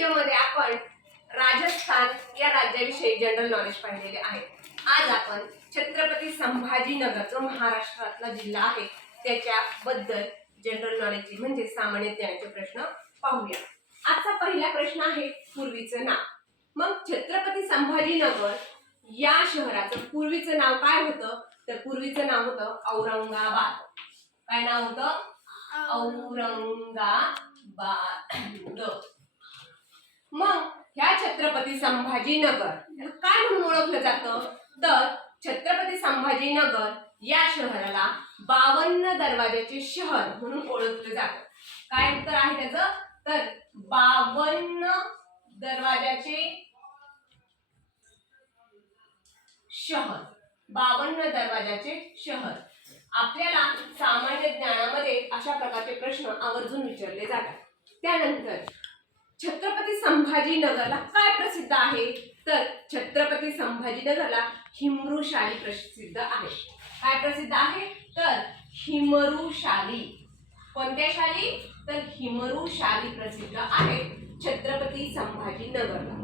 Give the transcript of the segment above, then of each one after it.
व्हिडिओमध्ये आपण राजस्थान या राज्याविषयी जनरल नॉलेज पाहिलेले आहे. आज आपण छत्रपती संभाजीनगर जो महाराष्ट्रातला जिल्हा आहे त्याच्याबद्दल जनरल नॉलेजचे म्हणजे सामान्य ज्ञानाचे प्रश्न पाहूया. आजचा पहिला प्रश्न आहे पूर्वीचं नाव. मग छत्रपती संभाजीनगर या शहराचं पूर्वीचं नाव काय होतं? तर पूर्वीचं नाव होतं औरंगाबाद. काय नाव होतं? औरंगाबाद. मग ह्या छत्रपती संभाजीनगर काय म्हणून ओळखलं जातं? तर छत्रपती संभाजीनगर या शहराला बावन्न दरवाजाचे शहर म्हणून ओळखलं जातं. काय उत्तर आहे त्याचं? तर बावन्न दरवाजाचे शहर बावन्न दरवाजाचे शहर. आपल्याला सामान्य ज्ञानामध्ये अशा प्रकारचे प्रश्न आवर्जून विचारले जातात. त्यानंतर छत्रपती संभाजीनगरला काय प्रसिद्ध आहे? तर छत्रपती संभाजीनगरला हिमरूशाली प्रसिद्ध आहे. काय प्रसिद्ध आहे? तर हिमरूशाली कोणत्या शाली? तर हिमरूशाली प्रसिद्ध आहे छत्रपती संभाजीनगरला.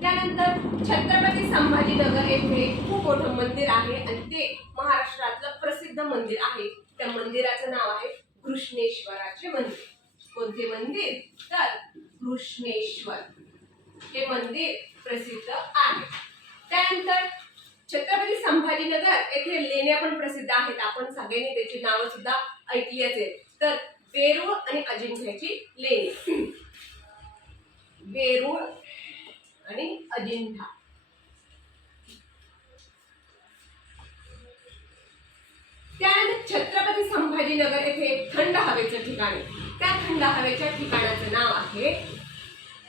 त्यानंतर छत्रपती संभाजीनगर येथे खूप मोठं मंदिर आहे आणि ते महाराष्ट्रातलं प्रसिद्ध मंदिर आहे. त्या मंदिराचं नाव आहे कृष्णेश्वराचे मंदिर कोणते मंदिर तर कृष्णेश्वर हे मंदिर प्रसिद्ध आहे. त्यानंतर छत्रपती संभाजीनगर येथे लेण्या पण प्रसिद्ध आहेत. आपण सगळ्यांनी त्याची नावं सुद्धा ऐकली असेल. तर वेरूळ आणि अजिंठ्याची लेणी. वेरूळ आणि अजिंठा. त्यानंतर छत्रपती संभाजीनगर येथे थंड हवेचं ठिकाण त्या थंड हवेच्या ठिकाणाचं नाव आहे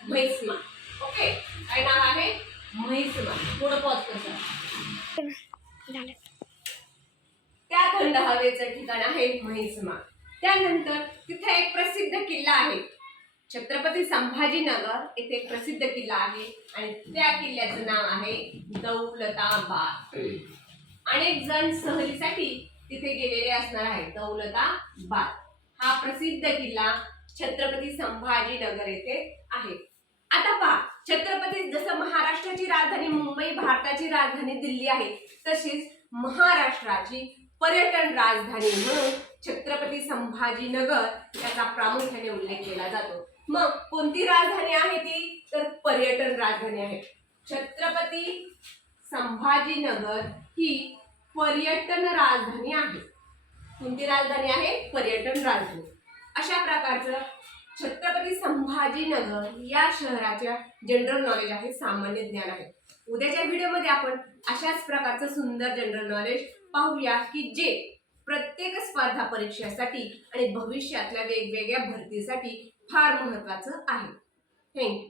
म्हैसमा. ओके काय नाव आहे? म्हैसमा थोडं पॉज कर त्या थंड हवेचं ठिकाण आहे म्हैसमा त्यानंतर तिथे एक प्रसिद्ध किल्ला आहे. छत्रपती संभाजीनगर येथे एक प्रसिद्ध किल्ला आहे आणि त्या किल्ल्याचं नाव आहे दौलताबाद अनेक जण सहलीसाठी तिथे गेलेले असणार आहेत. दौलताबाद हा प्रसिद्ध किल्ला छत्रपती संभाजीनगर येथे आहे. आता पहा छत्रपती जसं महाराष्ट्राची राजधानी मुंबई भारताची राजधानी दिल्ली आहे तशीच महाराष्ट्राची पर्यटन राजधानी म्हणून छत्रपती संभाजीनगर याचा प्रामुख्याने उल्लेख केला जातो. मग कोणती राजधानी आहे ती? तर पर्यटन राजधानी आहे. छत्रपती संभाजीनगर ही पर्यटन राजधानी आहे. कोणती राजधानी आहे? पर्यटन राजधानी. अशा प्रकारचं छत्रपती संभाजीनगर या शहराच्या जनरल नॉलेज आहे सामान्य ज्ञान आहे. उद्याच्या व्हिडिओमध्ये आपण अशाच प्रकारचं सुंदर जनरल नॉलेज पाहूया की जे प्रत्येक स्पर्धा परीक्षेसाठी आणि भविष्यातल्या वेगवेगळ्या भरतीसाठी फार महत्वाचं आहे. थँक्यू